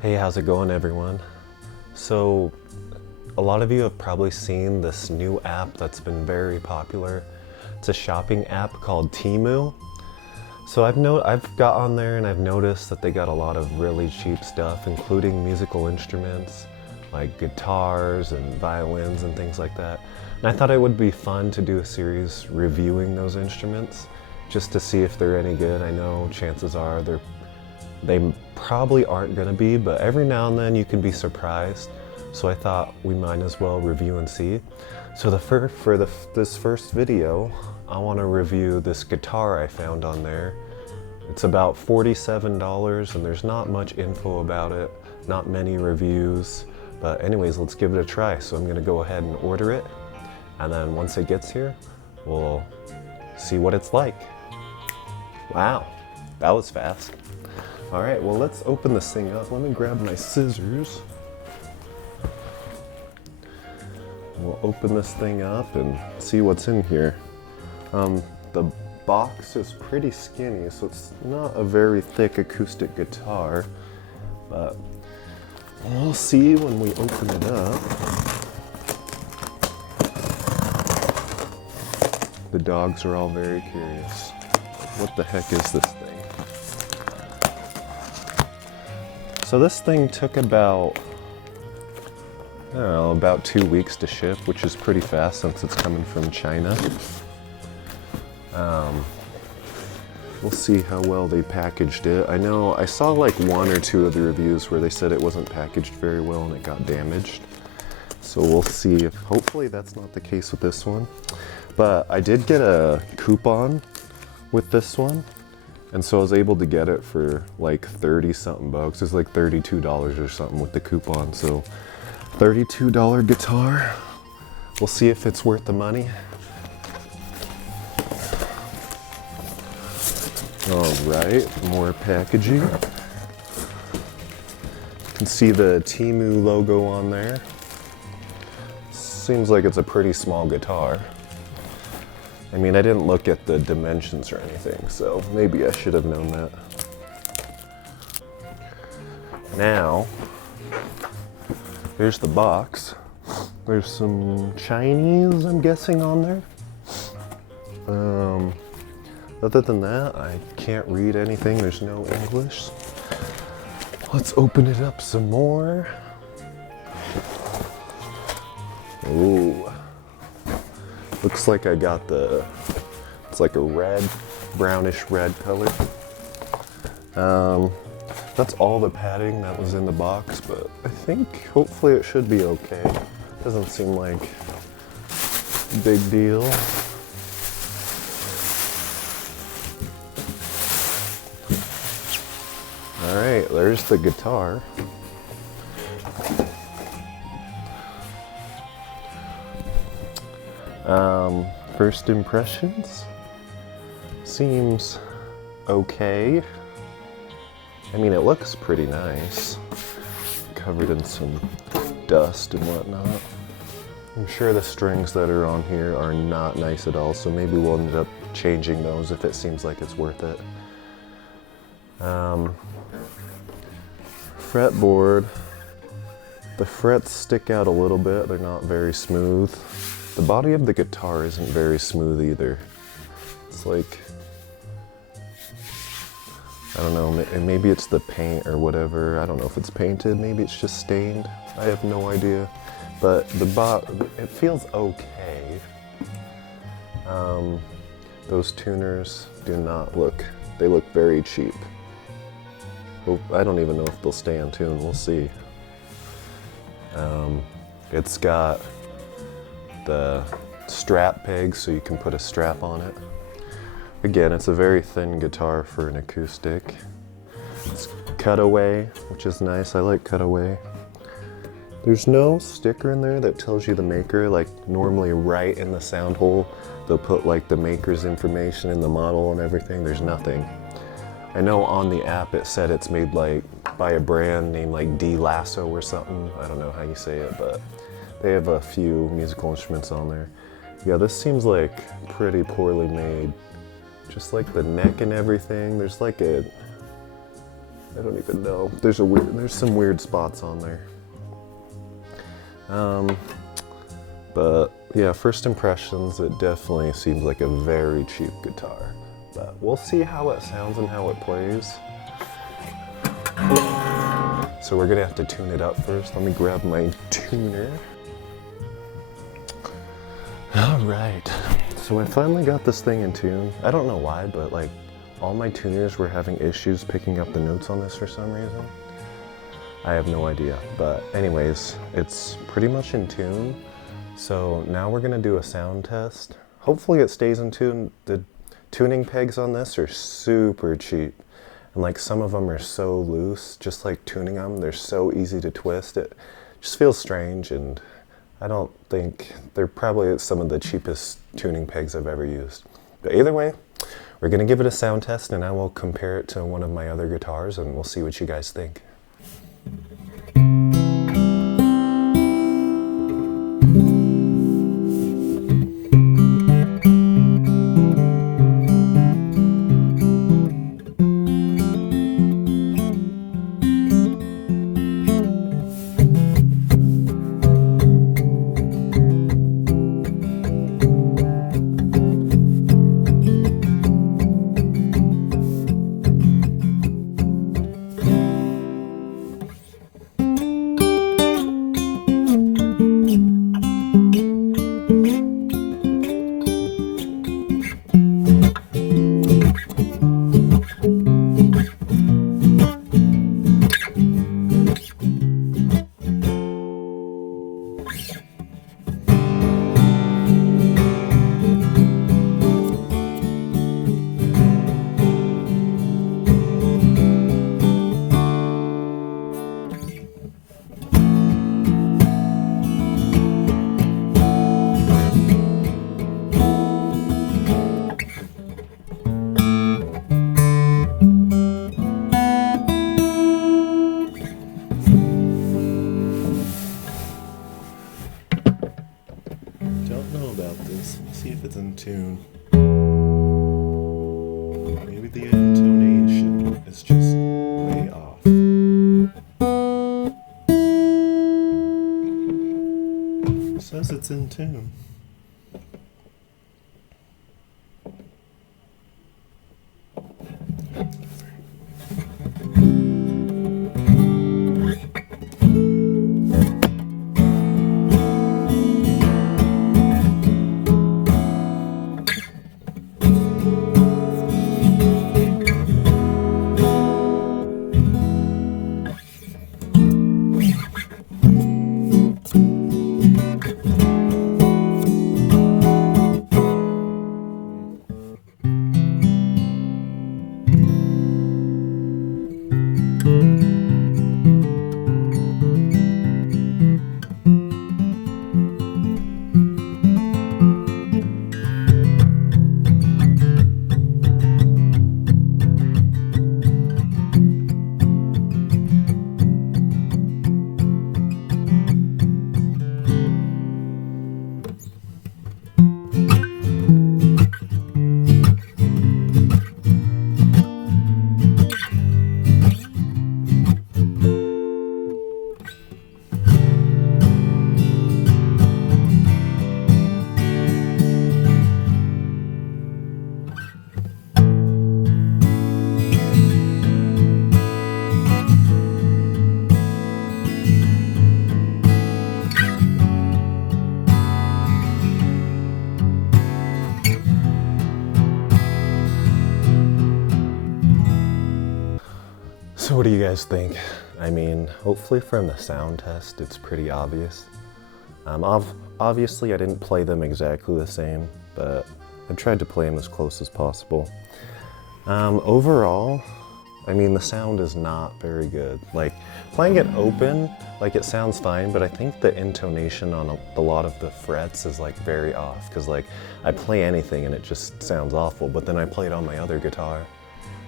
Hey, how's it going, everyone? So, a lot of you have probably seen this new app that's been very popular. It's a shopping app called Temu. So I've got on there and I've noticed that they got a lot of really cheap stuff, including musical instruments like guitars and violins and things like that. And I thought it would be fun to do a series reviewing those instruments just to see if they're any good. I know chances are they probably aren't gonna be, but every now and then you can be surprised. So I thought we might as well review and see. So this first video, I want to review this guitar I found on there. It's about $47 and there's not much info about it, not many reviews. But anyways, let's give it a try. So I'm gonna go ahead and order it. And then once it gets here, we'll see what it's like. Wow, that was fast. All right, well, let's open this thing up. Let me grab my scissors. We'll open this thing up and see what's in here. The box is pretty skinny, so it's not a very thick acoustic guitar, but we'll see when we open it up. The dogs are all very curious. What the heck is this thing? So this thing took about, I don't know, about 2 weeks to ship, which is pretty fast since it's coming from China. We'll see how well they packaged it. I know I saw like 1 or 2 of the reviews where they said it wasn't packaged very well and it got damaged. So we'll see if, hopefully that's not the case with this one. But I did get a coupon with this one. And so I was able to get it for like 30 something bucks. It's like $32 or something with the coupon. So $32 guitar. We'll see if it's worth the money. All right, more packaging. You can see the Temu logo on there. Seems like it's a pretty small guitar. I mean, I didn't look at the dimensions or anything, so maybe I should have known that. Now, here's the box. There's some Chinese, I'm guessing, on there. Other than that, I can't read anything. There's no English. Let's open it up some more. Ooh. Looks like I got it's like a red, brownish red color. That's all the padding that was in the box, but I think hopefully it should be okay. Doesn't seem like a big deal. All right, there's the guitar. First impressions, seems okay. I mean, it looks pretty nice, covered in some dust and whatnot. I'm sure the strings that are on here are not nice at all, so maybe we'll end up changing those if it seems like it's worth it. Fretboard, the frets stick out a little bit, they're not very smooth. The body of the guitar isn't very smooth either. It's like, I don't know, maybe it's the paint or whatever. I don't know if it's painted, maybe it's just stained. I have no idea. But it feels okay. Those tuners do not look, they look very cheap. I don't even know if they'll stay in tune, we'll see. It's got the strap peg so you can put a strap on it. Again, it's a very thin guitar for an acoustic. It's cutaway, which is nice. I like cutaway. There's no sticker in there that tells you the maker. Like normally right in the sound hole, they'll put like the maker's information and the model and everything. There's nothing. I know on the app it said it's made like by a brand named like D Lasso or something. I don't know how you say it, but they have a few musical instruments on there. Yeah, this seems like pretty poorly made. Just like the neck and everything. There's like I don't even know. There's some weird spots on there. But yeah, first impressions, it definitely seems like a very cheap guitar. But we'll see how it sounds and how it plays. So we're gonna have to tune it up first. Let me grab my tuner. All right, so I finally got this thing in tune. I don't know why, but like all my tuners were having issues picking up the notes on this for some reason. I have no idea, but anyways, it's pretty much in tune. So now we're gonna do a sound test. Hopefully it stays in tune. The tuning pegs on this are super cheap. And like some of them are so loose, just like tuning them, they're so easy to twist. It just feels strange, and I don't think they're probably some of the cheapest tuning pegs I've ever used. But either way, we're gonna give it a sound test, and I will compare it to one of my other guitars, and we'll see what you guys think. Don't know about this. Let's see if it's in tune. Maybe the intonation is just way off. It says it's in tune. So what do you guys think? I mean, hopefully from the sound test, it's pretty obvious. Obviously, I didn't play them exactly the same, but I tried to play them as close as possible. Overall, I mean, the sound is not very good. Like, playing it open, like, it sounds fine, but I think the intonation on a lot of the frets is, like, very off. Because, like, I play anything and it just sounds awful, but then I play it on my other guitar,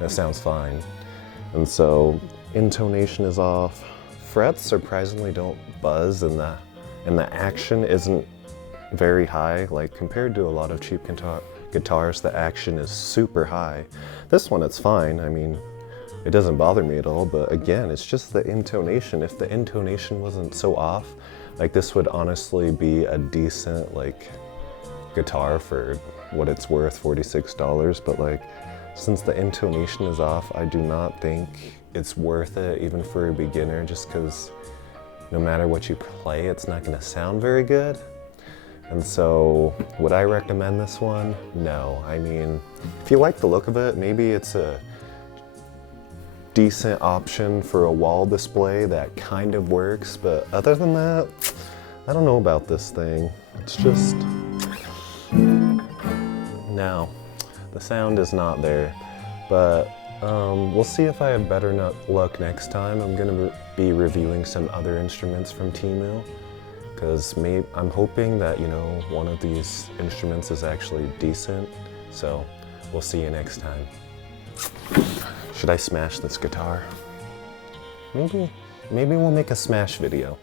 and it sounds fine. And so, intonation is off. Frets surprisingly don't buzz, and the action isn't very high. Like, compared to a lot of cheap guitars, the action is super high. This one, it's fine. I mean, it doesn't bother me at all, but again, it's just the intonation. If the intonation wasn't so off, like this would honestly be a decent like guitar for what it's worth, $46, but like since the intonation is off, I do not think it's worth it even for a beginner, just because no matter what you play, it's not gonna sound very good. And so, would I recommend this one? No. I mean, if you like the look of it, maybe it's a decent option for a wall display that kind of works, but other than that, I don't know about this thing. It's just, no, the sound is not there, but we'll see if I have better luck next time. I'm gonna be reviewing some other instruments from Temu, because I'm hoping that, you know, one of these instruments is actually decent, so we'll see you next time. Should I smash this guitar? Maybe we'll make a smash video.